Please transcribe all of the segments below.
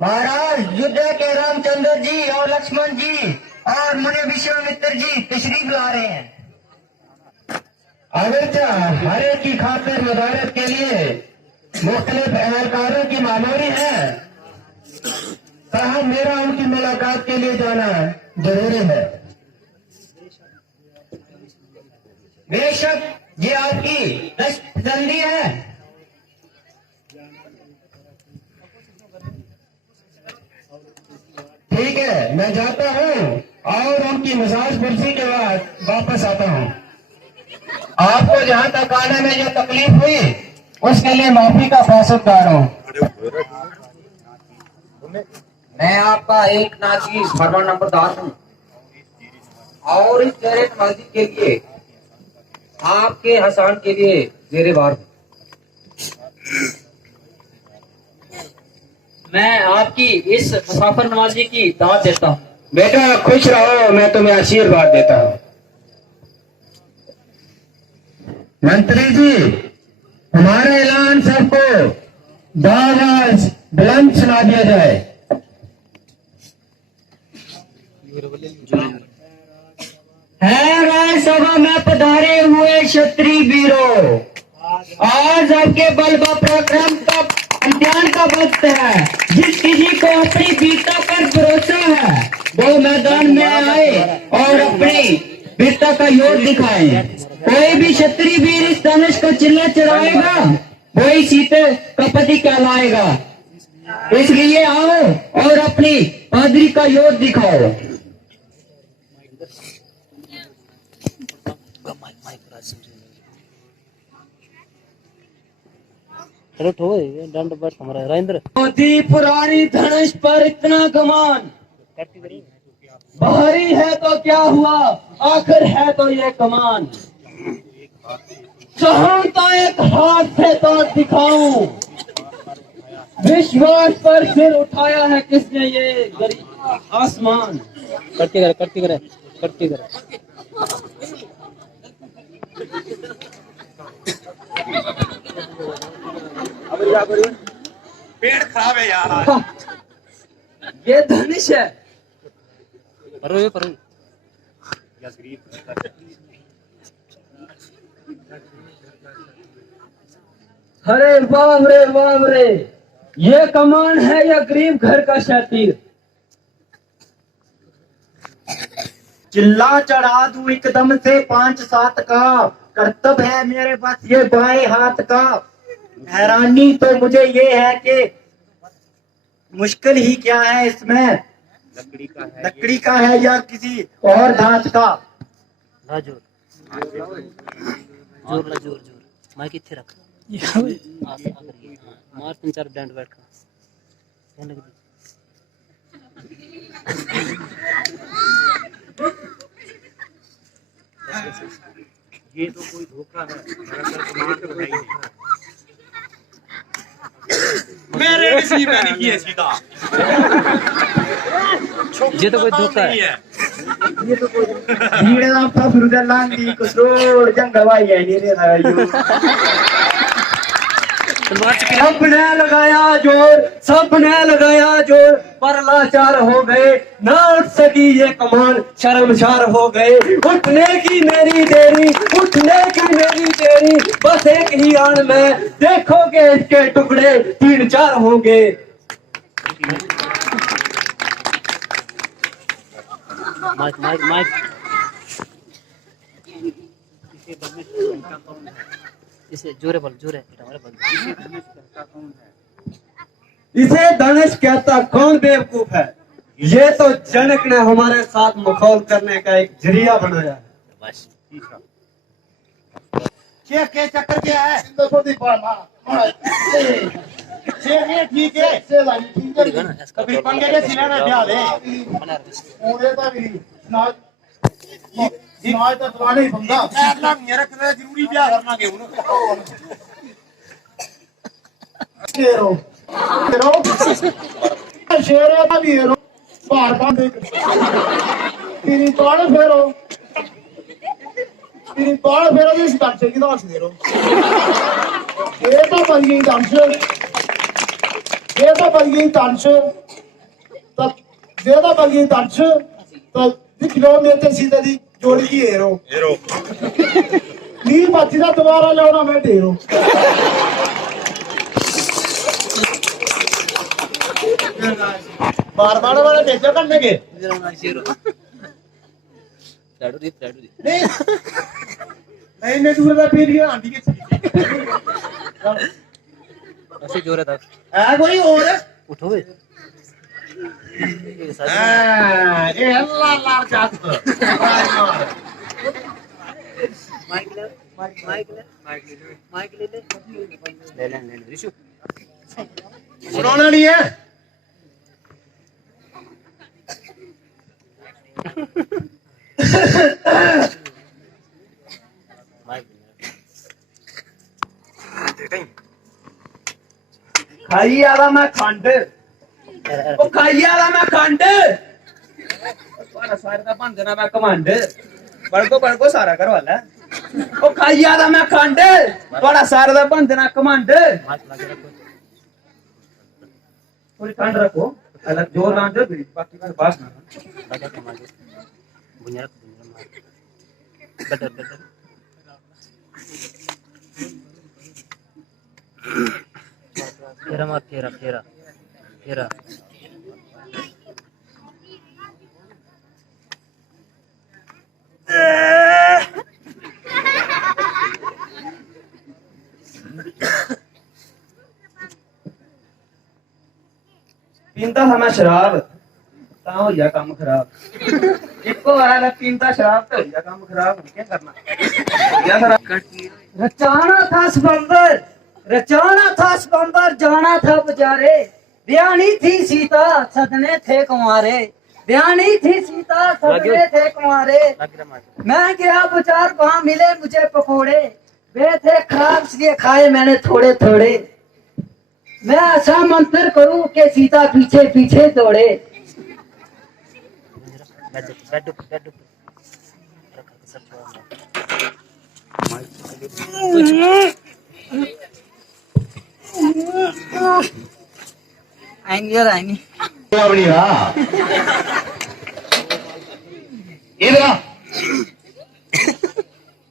महाराज युद्ध के रामचंद्र जी और लक्ष्मण जी और मुनि विश्वामित्र जी तशरीफ ला रहे हैं। अगरचा हरे की खातिर मदारत के लिए मुख्तलिफ एहलकारों की मामूली है, ताहम मेरा उनकी मुलाकात के लिए जाना जरूरी है। बेशक ये आपकी पसंदी है। ठीक है, मैं जाता हूँ और उनकी मिजाज पुरसी के बाद वापस आता हूँ। आपको जहाँ तक आने में जो तकलीफ हुई उसके लिए माफी का फैसलदार हूँ। मैं आपका एक नाची फरमान नंबरदार हूँ और इस गैर नमाजी के लिए आपके हसान के लिए जेरे बार हूँ। मैं आपकी इस मुसाफिर नमाजी की दावत देता हूँ। बेटा खुश रहो, मैं तुम्हें आशीर्वाद देता हूँ। मंत्री जी, हमारा ऐलान सबको बाआवाज बुलंद सुना दिया जाए। है राय सभा में पधारे हुए क्षत्रिय वीरों, आज आपके बल व पराक्रम का इम्तिहान का वक्त है। जिस किसी को अपनी वीरता पर भरोसा है वो मैदान में आए और अपनी वीरता का योग दिखाए। कोई भी क्षत्रिय वीर इस धनुष को चिल्ला चढ़ाएगा वही सीते का पति कहलाएगा। इसलिए आओ और अपनी बहादुरी का योग दिखाओ। दंड बट हमारा राजेंद्र मोदी पुरानी धनुष पर इतना गुमान, भारी है तो क्या हुआ, आखिर है तो ये कमान। चाहूं तो एक हाथ से तो दिखाऊं, विश्वास पर सिर उठाया है किसने ये गरीब आसमान। करती करे करती करे करती करे। पेड़ खराब है यार। ये धनुष है। पर अरे बाप रे बाप रे, ये कमान है या गरीब घर का शातिर। चिल्ला चढ़ा दूं एकदम से 5-7 का, कर्तव्य है मेरे पास ये बाएं हाथ का। हैरानी तो मुझे ये है कि मुश्किल ही क्या है इसमें, लकड़ी का है या किसी और धात का। ला जोर जोर ला जोर जोर माइक इथे रख मार 3-4 बैंड बैठ का ये तो कोई धोखा है, दरअसल तो है ही नहीं। मेरे नसीब में नहीं है सीधा। ये तो कोई धोखा है। ये तो कोई भीड़ आपका फिरुदल्लाह की कसरोड़ जंगवाई है नहीं रे भाई। सबने लगाया जोर, सबने लगाया जोर, पर लाचार हो गए, ना उठ सकी ये कमान, शर्मसार हो गए। उठने की मेरी देरी, उठने की मेरी देरी, बस एक ही आन में देखोगे इसके टुकड़े 3-4 होंगे। माइक माइक माइक इसे जोरे बोल जोरे हमारे बोल। इसे धनुष कहता कौन बेवकूफ है, ये तो जनक ने हमारे साथ मखौल करने का एक जरिया बनाया है। बस के चक्कर क्या है? ठीक है, कभी पंगे के सिले में ब्याह दे। मेरा कितना जरूरी ब्याह करना के शेरो शेरो का भी हेरो बाहर का देख तेरी तोड़ फेरो इस बच्चे की दास दे रो ये तो बन गई दास Deda bagi tansu, deda bagi tansu, di kilometer sih tadi jodi ki hero. Ni mati da दोबारा लाना मैं ढेरो. बार बार वाला भेजा करने के. नहीं नहीं मैं दूर का पीर गया आंटी के. ऐसे जोर है था है कोई और है? उठो बे ये अल्लाह अल्लाह जात को. माइक ले ले ऋषु सुनाना नहीं है. खाई आला मैं खंड. ओ खाई आला मैं खंड. सारे का बन देना मैं कमांड बड़को सारा कर वाला ओ खाई आला मैं खंड बड़ा सारा का बन देना कमांड थोड़ी ठंड रखो अलग जोर ना दे बाकी का बास ना बुनिया बेटर फेरा पींदा था मैं शराब ता हो गया काम खराब एको वाला पींदा शराब तो हो गया काम खराब क्या करना क्या खराब रचाना था स्वयंवर जाना था बाजारे ब्यानी थी सीता सदने थे कुंवारे ब्यानी थी सीता सदने थे कुंवारे मैं गया बाजार वहां मिले मुझे पकोड़े वे थे खराब इसलिए खाए मैंने थोड़े थोड़े मैं ऐसा मंत्र करूं कि सीता पीछे पीछे दौड़े आएंगे इधर आ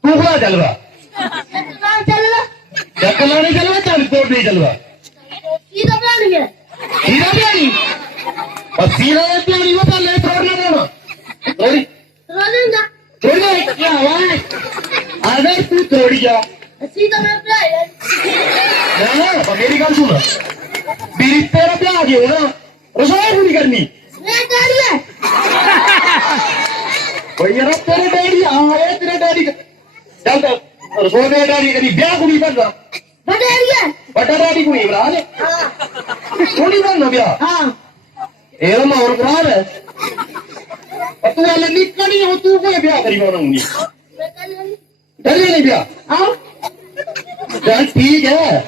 तू कहाँ चल रहा चक्कर नहीं चल रहा ट्रांसपोर्ट नहीं चल रहा सीधा प्लानी और सीधा प्लानी वो पहले छोड़ना देना थोड़ी छोड़ना क्या हुआ अगर तू छोड़ी जा ना मेरी गल सुन मेरी तेरा ब्याह गया ना रसोई पूरी करनी भैया तेरे डैडी आए तेरे डैडी चल तो रसोई तेरे डैडी करी ब्याह को नहीं करना बड़ा डैडी को नहीं बना दे थोड़ी करना ब्याह ये तो माहौल खराब है और तू वाले निकल नहीं हो तू कोई ब्याह करी बनाऊंगी चलिए नहीं ब्याह चल ठीक है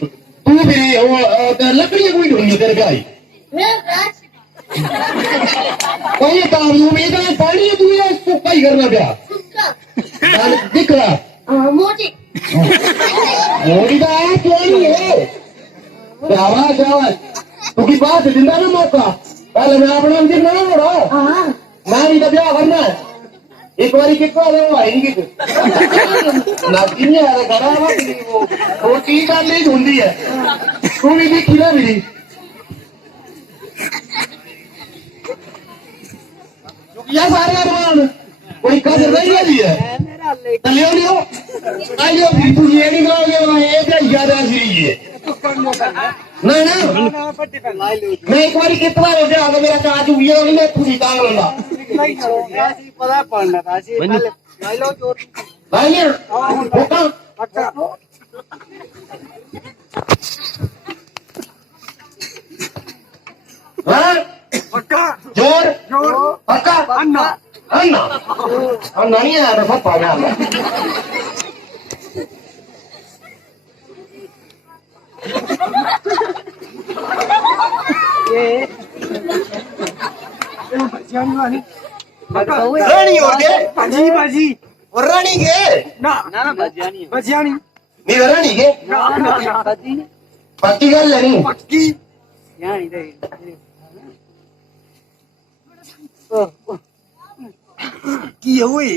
तू फिर लकड़ियां कोई ढूंढनी तेरे ब्याह कोई तारू में इधर पानी है तू इसको कहीं करना ब्याह दिख रहा मोटी बात थोड़ी है शाबाश शाबाश तू की बात जिंदा ना मौका पहले मैं अपना दिन ना मोड़ा मैं नहीं तो ब्याह करना है एक बारी कितना वो आएंगे ना किन्ने आ रहा वो चीज का नहीं ढूंढी है तू भी देखी ना मेरी या सारे अरमान कोई कसर नहीं है चलियो नहीं हो आइयो फिर तू ये नहीं करोगे वहां एक ज्यादा सीरी है नहीं ना मैं एक बार कितना हो गया अगर मेरा चाचू ये नहीं मैं पूरी काम लगा पता पड़ना था लाई लो जोर भाई होता हाँ जोर पक्का अन्ना अन्ना अन्ना नहीं है मैं सब पाया रानी हो गए बाजी बाजी और रानी के ना ना बाजियानी बाजियानी नहीं रानी के ना ना बाजी पक्की गल है नहीं पक्की की हुई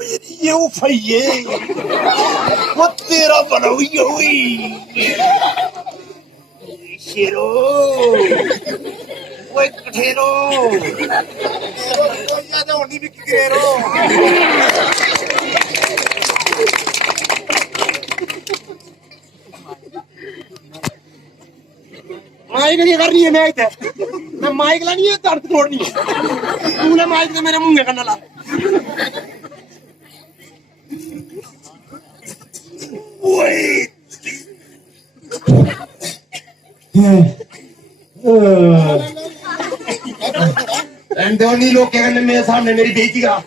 मेरी ये उफाइये वो तेरा बनवी हुई शेरो वो कठेरो याद होनी भी कठेरो माइक नहीं करनी है मैच है मैं माइक लानी है दर्द तोड़नी है तूने माइक तो मेरे मुंह में करना ला धोनी लोग कहने मेरे सामने मेरी बेइज्जती का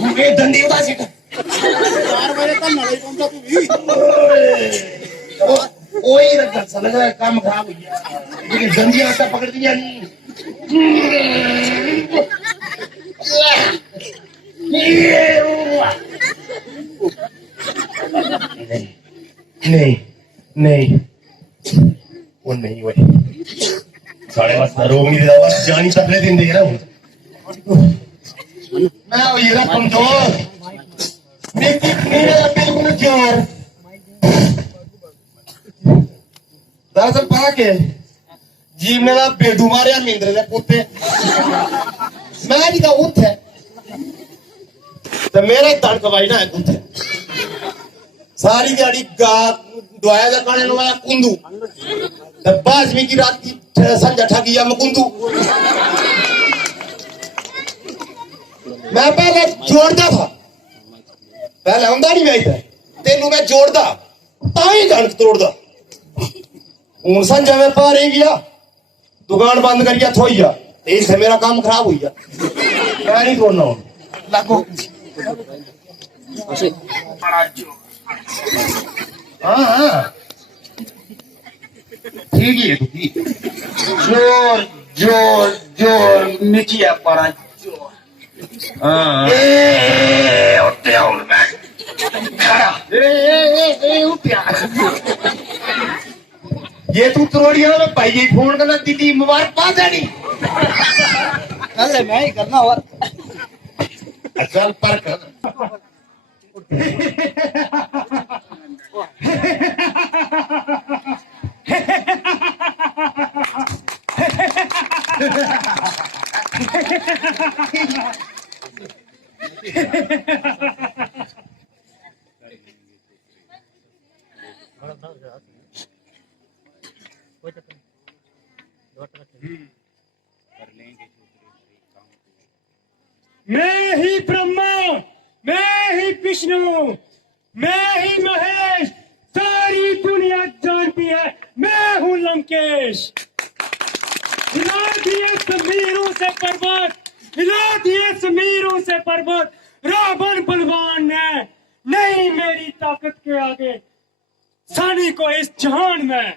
मैं धंधी उदास यार मेरे कल ना कौन सा तू भी कोई रखा लग रहा है काम खराब हो गया लेकिन धंधी आता पकड़ दिया नहीं नहीं नहीं वो नहीं हुए साढ़े पास रोग नहीं देता जानी तकले दिन दे रहा हूँ मैं ये रहा कमजोर मेरा बिल्कुल जोर दरअसल पा के जीवने का बेडू मारिया मिंद्र दे पुत्ते मैं नहीं था उत्थे तो मेरा तड़ कवाई ना है उत्थे सारी दिहाड़ी गा दुआया दा काने लवाया कुंदू तो बाजमी की रात की संजा ठगी या मुकुंदू मैं पहले जोड़ता था पहले आंदा नहीं मैं तेनू मैं जोड़दा ताई कणक तोड़दा हूं संजा में पार ही गया दुकान बंद करिया थोइया इसे मेरा काम खराब हुई मैं नहीं तोड़ना हूं लागो हाँ हाँ ठीक ही है तू जोर जोर जोर नीचे पड़ा जोर हाँ उठते आओ मैं खड़ा ये तू त्रोड़िया में भाई जी फोन करना दीदी मुबारक पा देनी कल मैं ही करना और चल पर कर मैं ही ब्रह्मा, मैं ही विष्णु, मैं ही महेश, सारी दुनिया जानती है मैं हूँ लंकेश। हिला दिए समीरों से पर्वत, हिला दिए समीरों से पर्वत, रावण बलवान ने नहीं मेरी ताकत के आगे सानी को इस जहान में।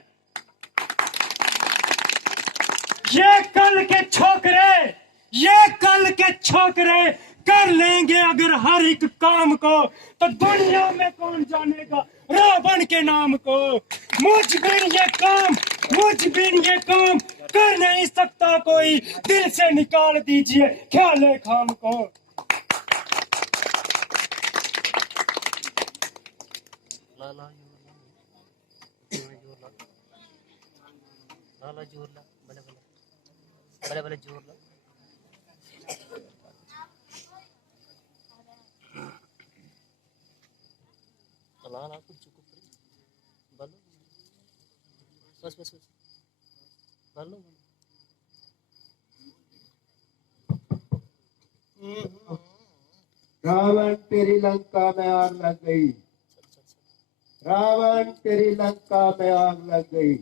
ये कल के छोकरे, ये कल के छोकरे कर लेंगे अगर हर एक काम को, तो दुनिया में कौन जानेगा रावण के नाम को। मुझ बिन ये काम, मुझ बिन ये काम कर नहीं सकता कोई, दिल से निकाल दीजिए ख्याल खाम को। लाला जोर ला, बले बले बले बले जोर ला। लाला कुछ चुप बलो, बस बस बस बलो। रावण तेरी लंका में आग लग गई, रावण तेरी लंका में आग लग गई।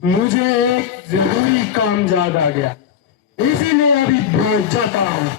मुझे एक जरूरी काम याद आ गया, इसीलिए अभी भाग जाता हूँ।